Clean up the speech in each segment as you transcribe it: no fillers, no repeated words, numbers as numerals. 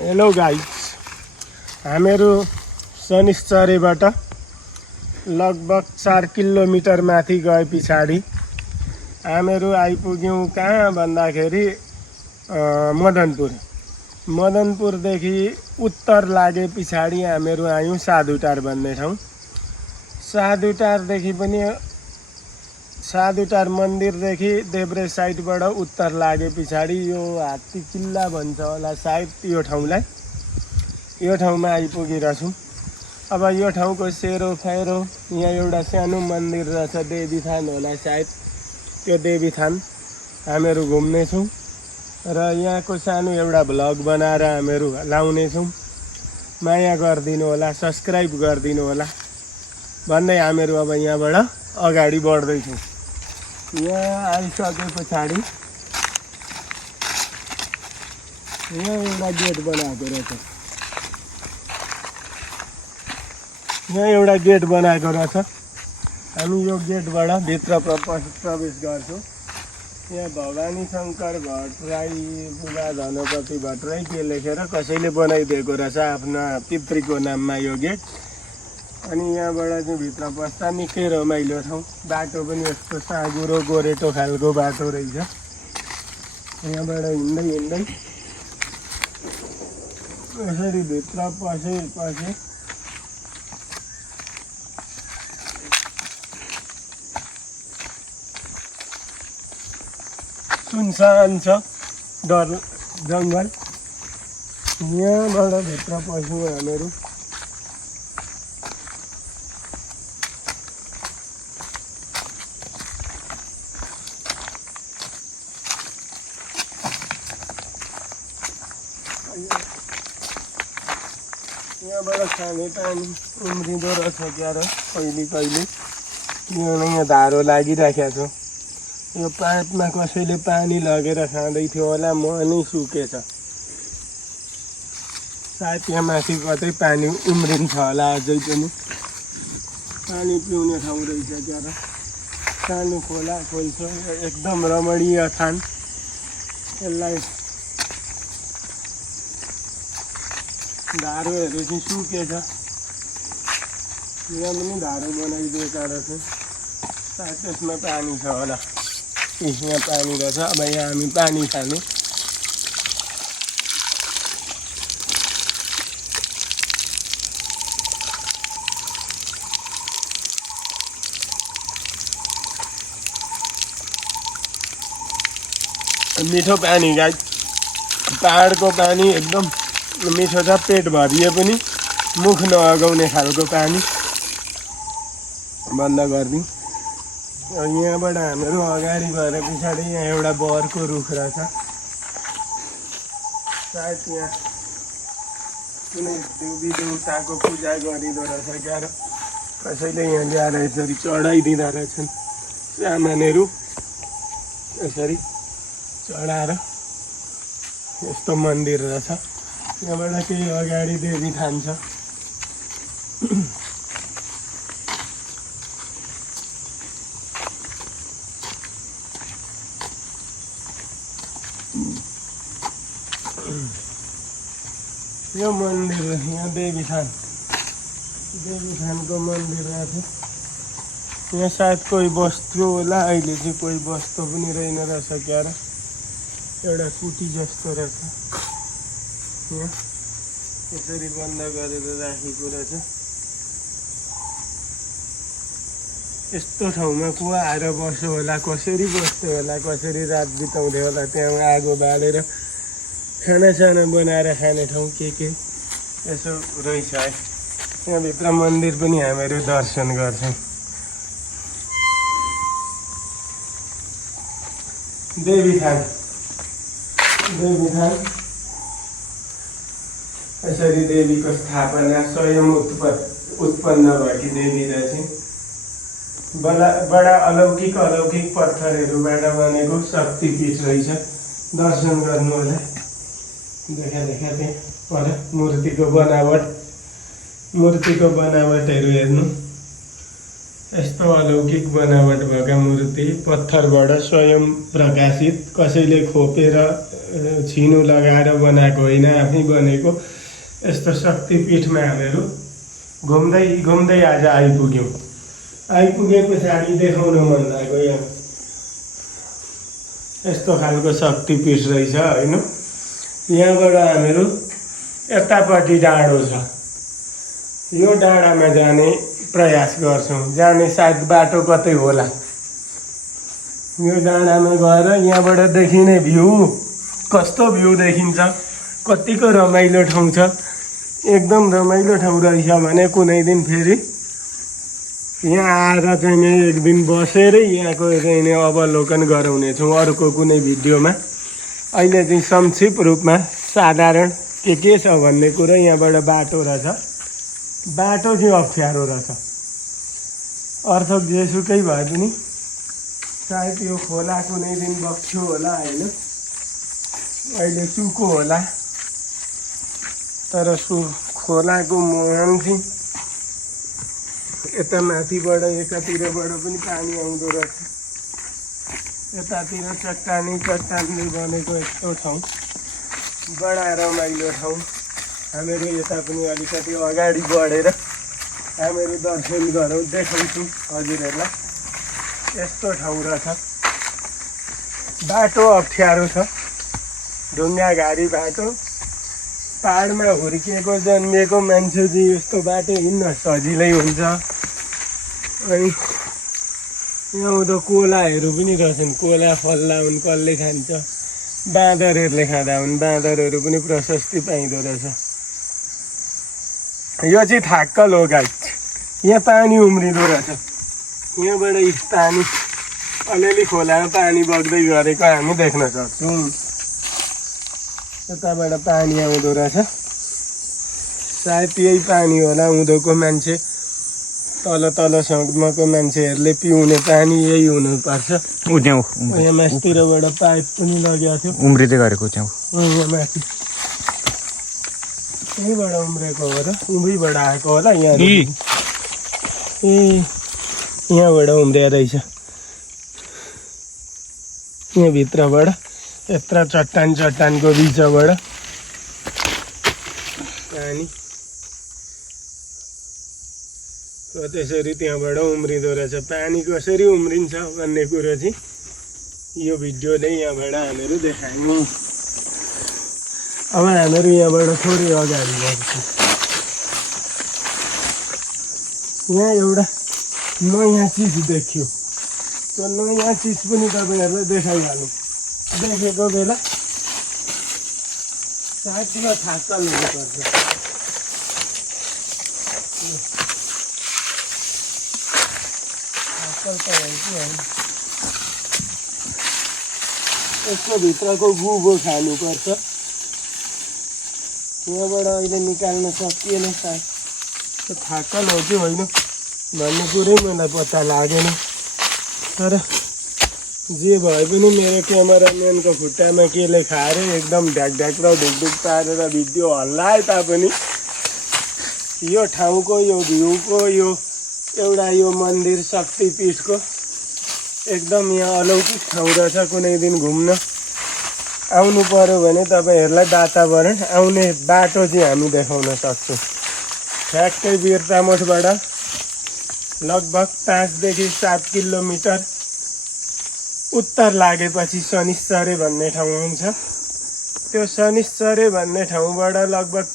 Hello guys, हामीहरू शनिश्चरीबाट लगभग 4 kilometre माथि गए पछाडि हामीहरू आइपुग्यौँ कहाँ भन्दाखेरि मदनपुरदेखि उत्तर लागे पछाडि हामीहरू आयौँ साधुटार भन्ने ठाउँ। साधुटारदेखि पनि साधुटार मन्दिरदेखि देब्रे साइडबाट उत्तर लागे पछाडि यो हात्ती किल्ला भन्छ होला सायद यो ठाउँलाई। यो ठाउँमा आइपुगिरहेछौँ। अब यो ठाउँको सेरोफेरो यहाँ एउटा सानो मन्दिर रहेछ, देवीथान होला सायद। त्यो देवीथान हामीहरू घुम्नेछौँ र यहाँको सानो एउटा भ्लग बनाएर हामीहरू लाउनेछौँ। माया गरिदिनु होला, सब्सक्राइब गरिदिनु होला भन्दै हामीहरू अब यहाँबाट अगाडि बढ्दैछौँ। यहाँ आइसके पछाडि यहाँ एउटा गेट बनाएको रहेछ। यहाँ एउटा गेट बनाएको रहेछ। हामी यो गेटबाट भित्र प्रवेश गर्छौँ। यहाँ भवानी शङ्कर भट्टराई बुबा धनपति भट्टराई के लेखेर कसैले बनाइदिएको रहेछ आफ्ना पितृको नाममा यो गेट। अनि यहाँबाट चाहिँ भित्र बस्दा निकै रमाइलो ठाउँ। बाटो पनि यस्तो साँगुरो गोरेटो खालको बाटो रहेछ। यहाँबाट हिँड्दै हिँड्दै यसरी भित्र पसे सुनसान छ, डर जङ्गल। यहाँबाट भित्र पस्यौँ हामीहरू। यहाँबाट खाने पानी उम्रिँदो रहेछ क्या र कहिले यहाँ धारो लागिराखेको छ। यो पाइपमा कसैले पानी लगेर खाँदै थियो होला, मुहान सुकेछ। सायद यहाँ माथि कतै पानी उम्रिन्छ होला अझै पनि। पानी पिउने ठाउँ रहेछ क्या र। सानो खोला खोल्छ, एकदम रमणीय थान। यसलाई धारोहरू चाहिँ सुकेछ। यहाँ पनि धारो बनाइदिएका रहेछ। सायद त्यसमा पानी छ होला। यहाँ पानी रहेछ। अब यहाँ हामी पानी खानु। मिठो पानी गाई। पहाडको पानी एकदम मिठो छ। पेट भरिए पनि मुख नअगाउने खालको पानी। बन्द गरिदिउँ। यहाँबाट हामीहरू अगाडि गएर पछाडि यहाँ एउटा बरको रुख रहेछ। सायद यहाँ कुनै देवी देउताको पूजा गरिँदो रहेछ क्या र। कसैले यहाँ ल्याएर यसरी चढाइदिँदा रहेछन् सामानहरू। यसरी चढाएर यस्तो मन्दिर रहेछ। यहाँबाट केही अगाडि देवी थान छ। यो मन्दिर यहाँ देवीथानको मन्दिर रहेछ। यहाँ सायद कोही बस्थ्यो होला, अहिले चाहिँ कोही बस्दो पनि रहेन रहेछ क्या र। एउटा कुटी जस्तो रहेछ। यहाँ यसरी बन्द गरेर राखेको रहेछ। यस्तो ठाउँमा को आएर बस्यो होला, कसरी बस्थ्यो होला, कसरी रात बिताउँथ्यो होला। त्यहाँ आगो बालेर खानासाना बनाएर खाने ठाउँ के यसो रहेछ है। यहाँभित्र मन्दिर पनि हामीहरू दर्शन गर्छौँ। देवीथान यसरी देवीको स्थापना स्वयं उत्पन्न भएकी देवी रहेछ। बडा अलौकिक पत्थरहरूबाट बनेको शक्तिपीठ रहेछ। दर्शन गर्नु होला। देखा त्यहाँ पर मूर्तिको बनावटहरू हेर्नु। यस्तो अलौकिक बनावट भएका मूर्ति पत्थरबाट स्वयं प्रकाशित, कसैले खोपेर छिनो लगाएर बनाएको होइन, आफै बनेको। यस्तो शक्तिपीठमा हामीहरू घुम्दै घुम्दै आज आइपुग्यौँ। आइपुगे पछाडि देखाउन मन लाग्यो यहाँ यस्तो खालको शक्तिपीठ रहेछ होइन। यहाँबाट हामीहरू यतापट्टि डाँडो छ, यो डाँडामा जाने प्रयास गर्छौँ। जाने सायद बाटो कतै होला। यो डाँडामा गएर यहाँबाट देखिने भ्यू कस्तो भ्यू देखिन्छ, कतिको रमाइलो ठाउँ छ। एकदम रमाइलो ठाउँ रहेछ भने कुनै दिन फेरि यहाँ आएर चाहिँ नि एक दिन बसेरै यहाँको चाहिँ नि अवलोकन गराउनेछौँ अर्को कुनै भिडियोमा। अहिले चाहिँ संक्षिप्त रूपमा साधारण के छ भन्ने कुरो। यहाँबाट बाटो रहेछ, बाटो चाहिँ अप्ठ्यारो रहेछ। अर्थ जेसुकै भए पनि सायद यो खोला कुनै दिन बग्थ्यो होला होइन, अहिले सुको होला। तर खोलाको मुहान चाहिँ यता माथिबाट एकातिरबाट पनि पानी आउँदो रहेछ। यतातिर चट्टानले बनेको यस्तो ठाउँ, बडा रमाइलो ठाउँ। हामीहरू यता पनि अलिकति अगाडि बढेर हामीहरू दर्शन गरौँ, देखाउँछौँ हजुरहरूलाई। यस्तो ठाउँ रहेछ। बाटो अप्ठ्यारो छ, ढुङ्गा घारी बाटो। पाहाडमा हुर्किएको जन्मिएको मान्छे चाहिँ यस्तो बाटो हिँड्न सजिलै हुन्छ। अनि यहाँ उँधो कोलाहरू पनि रहेछन्, कोला फल्दा हुन्, कसले खान्छ, बाँदरहरूले खाँदा हुन्, बाँदरहरू पनि प्रशस्ति पाइँदो रहेछ। यो चाहिँ थाक्कल हो गाइस, यहाँ पानी उम्रिँदो रहेछ। यहाँबाट पानी अलिअलि खोलामा पानी बग्दै गरेको हामी देख्न सक्छौँ। यताबाट पानी आउँदो रहेछ, सायद यही पानी होला। उँधोको मान्छे तलसम्मको मान्छेहरूले पिउने पानी यही हुनुपर्छ। यहाँ माथितिरबाट पाइप पनि लगेको थियो, उम्रिँदै गरेको च्याउ यहाँ माथि यहीँबाट उम्रेको हो र, उभैबाट आएको होला। यहाँ यहाँबाट उम्रिया रहेछ, यहाँभित्रबाट यत्रो चट्टानको बिचबाट पानी त्यसरी त्यहाँबाट उम्रिँदो रहेछ। पानी कसरी उम्रिन्छ भन्ने कुरो चाहिँ यो भिडियोले यहाँबाट हामीहरू देखायौँ। अब हामीहरू यहाँबाट थोरै अगाडि बढ्छौँ। यहाँ एउटा नयाँ चिज देखियो, त्यो नयाँ चिज पनि तपाईँहरूलाई देखाइहाल्नु। देखेको बेला साथीमा थाक्कल हुनुपर्छ। थाक्कल त हो कि होइन, यसको भित्रको गुबो खानुपर्छ। यहाँबाट अहिले निकाल्न सकिएन, सायद त्यो थाक्कल हो कि होइन भन्ने कुरै मलाई पत्ता लागेन। तर जे भए पनि मेरो क्यामेराम्यानको खुट्टामा केले खाएर एकदम ढ्याक र ढुकढुक पारेर भिडियो हल्लाए तापनि यो ठाउँको, यो भ्यूको, यो एउटा यो मन्दिर शक्तिपीठको एकदम यहाँ अलौकिक ठाउँ रहेछ। कुनै दिन घुम्न आउनु पर्यो भने तपाईँहरूलाई वातावरण, आउने बाटो चाहिँ हामी देखाउन सक्छौँ। ठ्याक्कै बिर्तामोडबाट लगभग 5 देखि 7 किलोमिटर उत्तर लागेपछि शनिश्चरे भन्ने ठाउँ आउँछ। त्यो शनिश्चरे भन्ने ठाउँबाट लगभग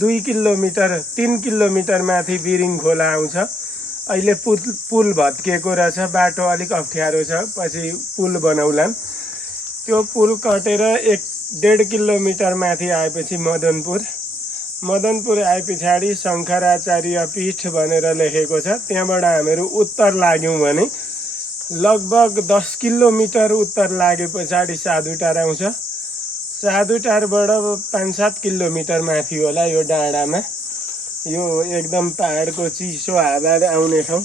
2 किलोमिटर 3 किलोमिटर माथि बिरिङ खोला आउँछ। अहिले पुल भत्किएको रहेछ, बाटो अलिक अप्ठ्यारो छ, पछि पुल बनाउलान्। त्यो पुल कटेर 1.5 किलोमिटर माथि आएपछि मदनपुर आए पछाडि शङ्कराचार्य पीठ भनेर लेखेको छ। त्यहाँबाट हामीहरू उत्तर लाग्यौँ भने लगभग 10 किलोमिटर उत्तर लागे पछाडि साधुटार आउँछ। साधुटारबाट 5-7 किलोमिटर माथि होला यो डाँडामा। यो एकदम पहाडको चिसो हावाले आउने ठाउँ।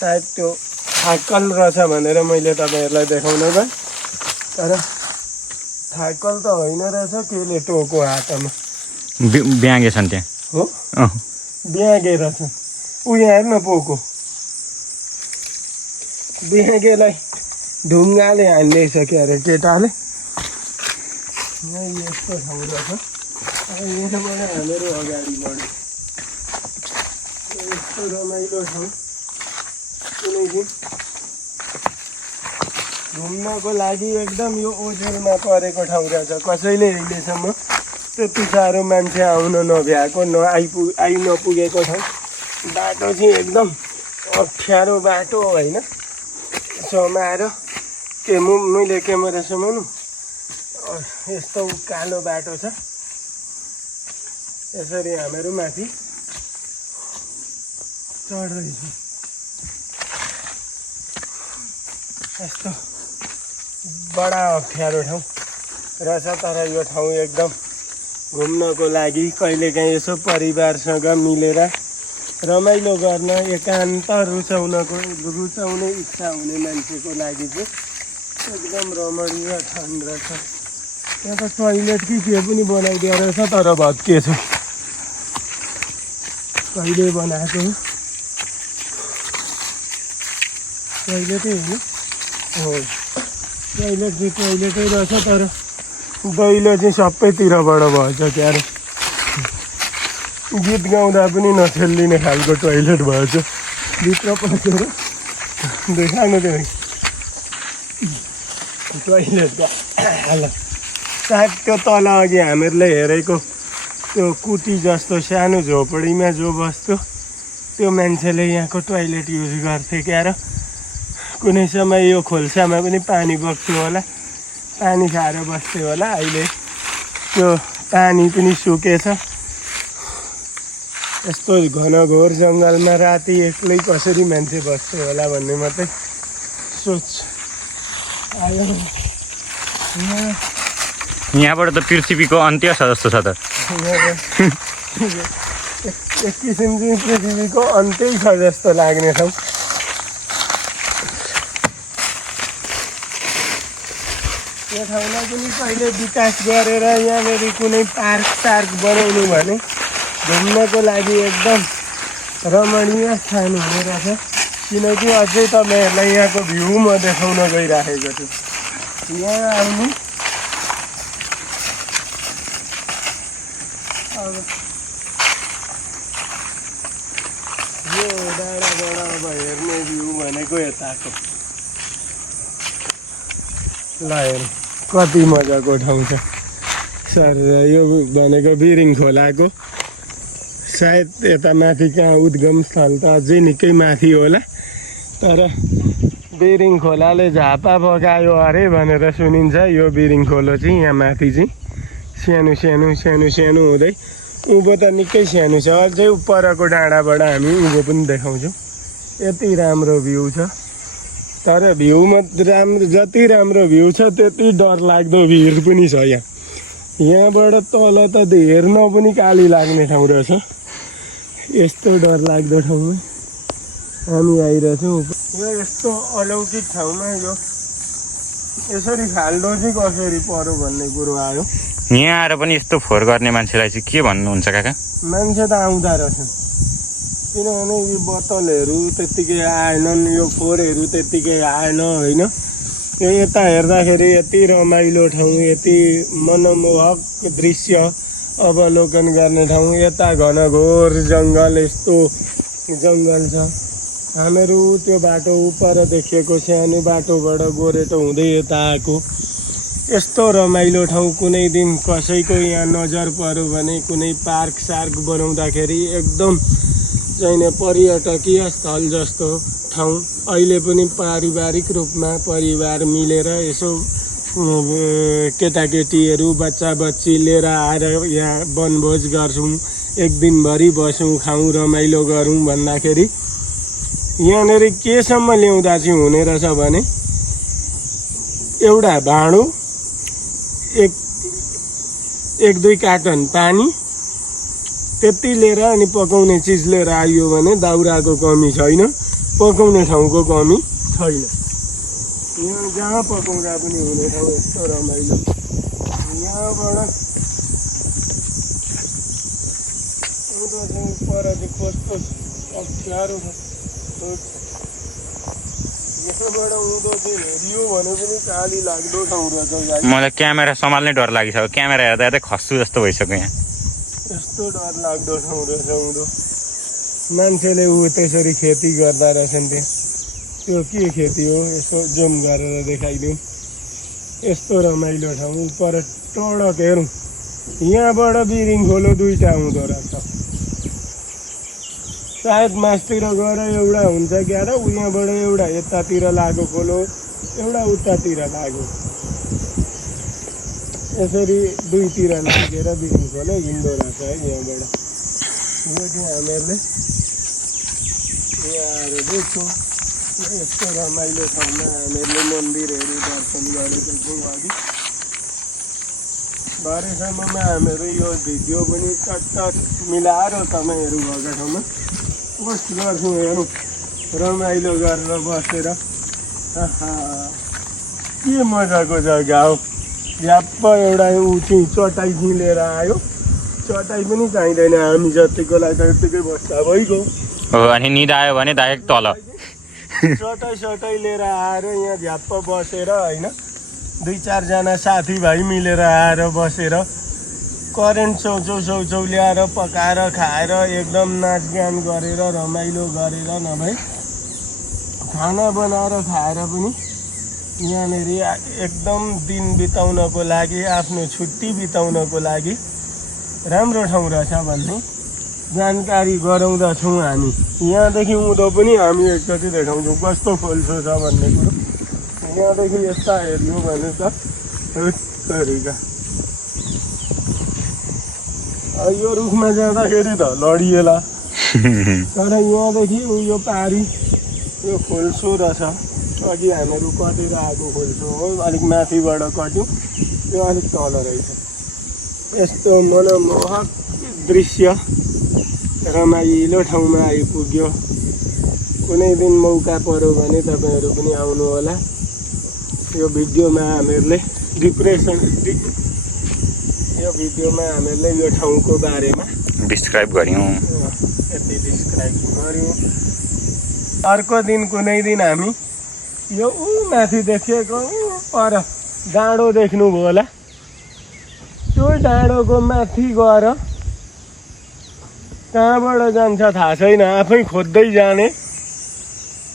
सायद त्यो थाक्कल रहेछ भनेर मैले तपाईँहरूलाई देखाउन गएँ, तर थाक्कल त होइन रहेछ, केले टोको हातमा ब्याङ्गे छन् त्यहाँ हो, ब्याङ्गे रहेछ। ऊ यहाँ हेर्न पोको बेगेलाई ढुङ्गाले हान्दैछ के अरे केटाले। यही यस्तो ठाउँ रहेछ। अब यहाँबाट हामीहरू अगाडि बढ्यो। यस्तो रमाइलो ठाउँ कुनै दिन घुम्नको लागि एकदम यो ओझेलमा परेको ठाउँ रहेछ। कसैले अहिलेसम्म त्यति साह्रो मान्छे आउन नभ्याएको आइ नपुगेको ठाउँ। बाटो चाहिँ एकदम अप्ठ्यारो बाटो होइन। समाएर मैले क्यामेरा समाउनु यस्तो कालो बाटो छ। यसरी हामीहरू माथि चढ्दैछौँ। यस्तो बडा अप्ठ्यारो ठाउँ रहेछ। तर यो ठाउँ एकदम घुम्नको लागि कहिलेकाहीँ यसो परिवारसँग मिलेर रमाइलो गर्न एकान्त रुचाउने इच्छा हुने मान्छेको लागि चाहिँ एकदम रमणीय ठाउँ रहेछ। त्यहाँ त टोइलेट कि के पनि बनाइदिएर रहेछ तर भत्किएछ। कहिले बनाएको टोइलेटै होइन हो। टोइलेटै रहेछ तर दैलो चाहिँ सबैतिरबाट भएछ क्यारे। गीत गाउँदा पनि नछेल्लिने खालको टोइलेट भएछ। भित्र पसेर देखाउनु त्यो टोइलेटको हालत। सायद त्यो तल अघि हामीहरूले हेरेको त्यो कुटी जस्तो सानो झोपडीमा जो बस्थ्यो त्यो मान्छेले यहाँको टोइलेट युज गर्थे क्या र। कुनै समय यो खोल्सामा पनि पानी बग्थ्यो होला, पानी खाएर बस्थ्यो होला। अहिले त्यो पानी पनि सुकेछ। यस्तो घनघोर जङ्गलमा राति एक्लै कसरी मान्छे बस्थ्यो होला भन्ने मात्रै सोच आयो। यहाँबाट त पृथ्वीको अन्त्य छ जस्तो छ त। एक किसिमको पृथ्वीको अन्त्यै छ जस्तो लाग्ने ठाउँ। यो ठाउँलाई पनि पहिले विकास गरेर यहाँनिर कुनै पार्क बनाउनु भने घुम्नको लागि एकदम रमणीय स्थान हुने रहेछ। किनकि अझै तपाईँहरूलाई यहाँको भ्यू म देखाउन गइराखेको छु। यहाँ आउनु अब यो डाँडाबाट अब हेर्ने भ्यू भनेको यताको। ल हेर्नु कति मजाको ठाउँ छ सर। यो भनेको बिरिङ खोलाको सायद यता माथि कहाँ उद्गम स्थल त अझै निकै माथि होला। तर बिरिङ खोलाले झापा बगायो अरे भनेर सुनिन्छ। यो बिरिङ खोलो चाहिँ यहाँ माथि चाहिँ सानो हुँदै उँभो त निकै सानो छ। अझै परको डाँडाबाट हामी उँभो पनि देखाउँछौँ। यति राम्रो भ्यू छ। तर भ्यूमा जति राम्रो भ्यू छ त्यति डरलाग्दो भिड पनि छ। यहाँबाट तल त हेर्न पनि काली लाग्ने ठाउँ रहेछ। यस्तो डरलाग्दो ठाउँमा हामी आइरहेछौँ। यो यस्तो अलौकिक ठाउँमा यो यसरी खाल्डो चाहिँ कसरी पर्यो भन्ने कुरो आयो। यहाँ आएर पनि यस्तो फोहोर गर्ने मान्छेलाई चाहिँ के भन्नुहुन्छ काका? मान्छे त आउँदा रहेछन्। किनभने यो बोतलहरू त्यत्तिकै आएनन्, यो फोहोरहरू त्यत्तिकै आएन होइन। यो यता हेर्दाखेरि यति रमाइलो ठाउँ, यति मनमोहक दृश्य अवलोकन गर्ने ठाउँ। यता घनघोर जङ्गल, यस्तो जङ्गल छ। हामीहरू त्यो बाटो उपर देखेको सानो बाटोबाट गोरेटो हुँदै यता आएको। यस्तो रमाइलो ठाउँ कुनै दिन कसैको यहाँ नजर पर्यो भने कुनै पार्क सार्क बनाउँदाखेरि एकदम चाहिने पर्यटकीय स्थल जस्तो ठाउँ। अहिले पनि पारिवारिक रूपमा परिवार मिलेर यसो केटाकेटीहरू बच्चा बच्ची लिएर आएर यहाँ वनभोज गर्छौँ, एक दिनभरि बसौँ, खाउँ, रमाइलो गरौँ भन्दाखेरि यहाँनिर केसम्म ल्याउँदा चाहिँ हुने रहेछ भने एउटा भाँडो, एक दुई कार्टन पानी त्यति लिएर अनि पकाउने चिज लिएर आइयो भने दाउराको कमी छैन, पकाउने ठाउँको कमी छैन। यहाँ जहाँ पकाउँदा पनि हुने ठाउँ यस्तो रमाइलो। यहाँबाट पर चाहिँ कस्तो अप्ठ्यारो छ। यहाँबाट उँधो चाहिँ हेरियो भने पनि काली लाग्दो ठाउँ रहेछ गाई। मलाई क्यामेरा सम्हाल्नै डर लागिसक्यो, क्यामेरा हेर्दा हेर्दै खस्छु जस्तो भइसक्यो यहाँ। यस्तो डर लाग्दो ठाउँ रहेछ उँधो। मान्छेले ऊ त्यसरी खेती गर्दा रहेछन् त्यहाँ। त्यो के खेती हो यसो जुम गरेर देखाइदिउँ। यस्तो रमाइलो ठाउँ पर टडक हेरौँ। यहाँबाट बिरिङ खोलो दुईवटा हुँदो रहेछ। सायद मासतिर गएर एउटा हुन्छ क्या र उहाँबाट एउटा यतातिर लाग्यो खोलो, एउटा उतातिर लाग्यो। यसरी दुईतिर लागेर बिरिङ खोलो हिँड्दो रहेछ है यहाँबाट। यो चाहिँ हामीहरूले यहाँ आएर देख्छौँ। यस्तो रमाइलो ठाउँमा हामीहरूले मन्दिरहरू दर्शन गरेको छौँ अघि। भरेसम्ममा हामीहरू यो भिडियो पनि चटचट मिलाएर तपाईँहरू भएको ठाउँमा पोस्ट गर्छौँ। हेरौँ रमाइलो गरेर बसेर। के मजाको जग्गा हो। झ्याप्प एउटा ऊ चाहिँ चटाइ चाहिँ लिएर आयो। चटाइ पनि चाहिँदैन, हामी जतिकोलाई त्यत्तिकै बस्दा भइगयो। हो अनि निदा आयो भने डाइरेक्ट तल। चटाइ सटाइ लिएर आएर यहाँ झ्याप्प बसेर होइन, दुई चारजना साथीभाइ मिलेर आएर बसेर करेन्ट सौचौ ल्याएर पकाएर खाएर एकदम नाचगान गरेर रमाइलो गरेर नभए खाना बनाएर खाएर पनि यहाँनिर एकदम दिन बिताउनको लागि, आफ्नो छुट्टी बिताउनको लागि राम्रो ठाउँ रहेछ भन्ने जानकारी गराउँदछौँ हामी। यहाँदेखि उँधो पनि हामी एकचोटि देखाउँछौँ कस्तो खोल्छो छ भन्ने कुरो। यहाँदेखि यस्ता हेर्नु भने त तरिका यो रुखमा जाँदाखेरि त लडिएला। तर यहाँदेखि यो पारी यो खोल्सो रहेछ। अघि हामीहरू कटेर आएको खोल्सो हो, अलिक माथिबाट कट्यौँ, यो अलिक तल रहेछ। यस्तो मनमोहक दृश्य रमाइलो ठाउँमा आइपुग्यो। कुनै दिन मौका पर्यो भने तपाईँहरू पनि आउनु होला। यो भिडियोमा हामीहरूले यो ठाउँको बारेमा डिस्क्राइब गऱ्यौँ। यति डिस्क्राइब गऱ्यौँ। अर्को दिन कुनै दिन हामी यो माथि देखेको पर डाँडो देख्नुभयो होला। त्यो डाँडोको माथि गएर कहाँबाट जान्छ थाहा छैन, आफै खोज्दै जाने,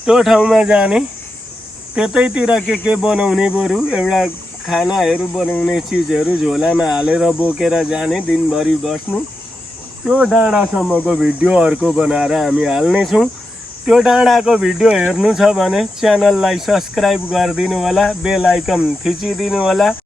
त्यो ठाउँमा जाने। त्यतैतिर के बनाउने बरु एउटा खानाहरू बनाउने चिजहरू झोलामा हालेर बोकेर जाने, दिनभरि बस्नु। त्यो डाँडासम्मको भिडियो अर्को बनाएर हामी हाल्नेछौँ। त्यो डाँडाको भिडियो हेर्नु छ भने च्यानललाई सब्सक्राइब गरिदिनु होला, बेल आइकन थिचिदिनु होला।